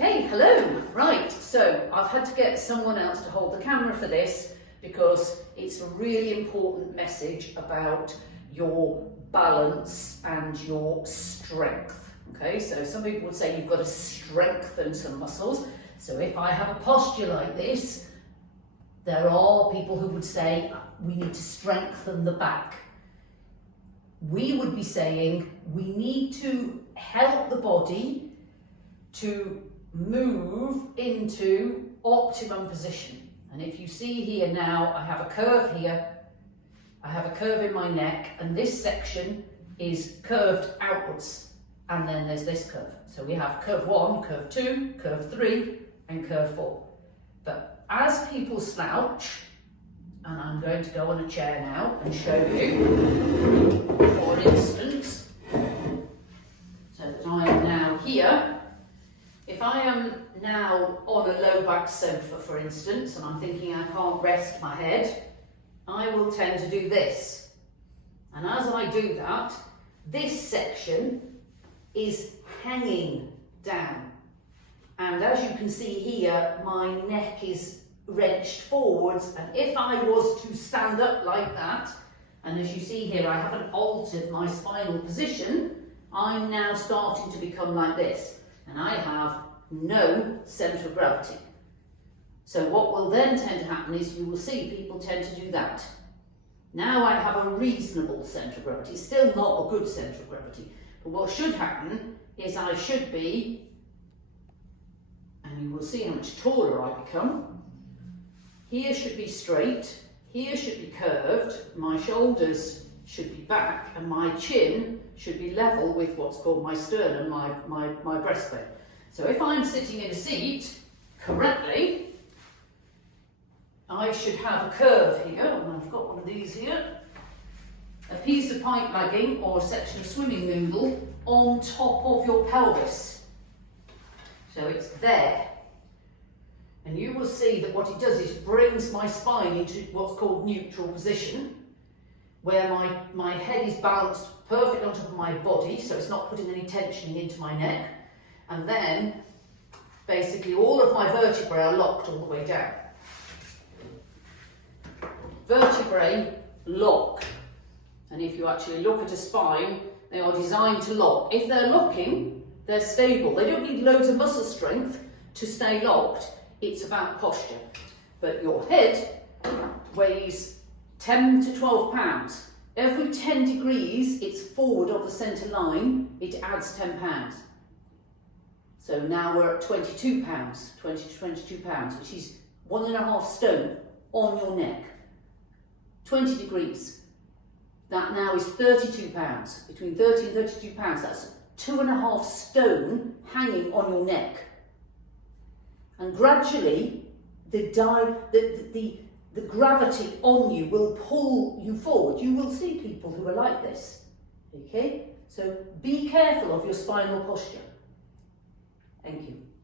Okay, hello. Right, so I've had to get someone else to hold the camera for this because it's a really important message about your balance and your strength. Okay, so some people would say you've got to strengthen some muscles. So if I have a posture like this, there are people who would say we need to strengthen the back. We would be saying we need to help the body to move into optimum position. And if you see here now, I have a curve here, I have a curve in my neck, and this section is curved outwards, and then there's this curve. So we have curve 1, curve 2, curve 3, and curve 4. But as people slouch, and I'm going to go on a chair now and show you, for instance, so that I am now here. If I am now on a low back sofa, for instance, and I'm thinking I can't rest my head, I will tend to do this. And as I do that, this section is hanging down. And as you can see here, my neck is wrenched forwards. And if I was to stand up like that, and as you see here, I haven't altered my spinal position, I'm now starting to become like this. And I have no centre of gravity. So what will then tend to happen is you will see people tend to do that. Now I have a reasonable centre of gravity, still not a good centre of gravity, but what should happen is I should be, and you will see how much taller I become, here should be straight, here should be curved, my shoulders should be back, and my chin should be level with what's called my sternum, my breastbone. So if I'm sitting in a seat correctly, I should have a curve here, and I've got one of these here, a piece of pipe bagging or a section of swimming noodle on top of your pelvis. So it's there. And you will see that what it does is brings my spine into what's called neutral position, where my head is balanced perfectly on top of my body, so it's not putting any tension into my neck. And then, basically, all of my vertebrae are locked all the way down. Vertebrae lock. And if you actually look at a spine, they are designed to lock. If they're locking, they're stable. They don't need loads of muscle strength to stay locked. It's about posture. But your head weighs 10 to 12 pounds. Every 10 degrees it's forward of the centre line, it adds 10 pounds. So now we're at 22 pounds, 20 to 22 pounds, which is 1.5 stone on your neck. 20 degrees. That now is 32 pounds. Between 30 and 32 pounds, that's 2.5 stone hanging on your neck. And gradually, the gravity on you will pull you forward. You will see people who are like this. Okay? So be careful of your spinal posture. Thank you.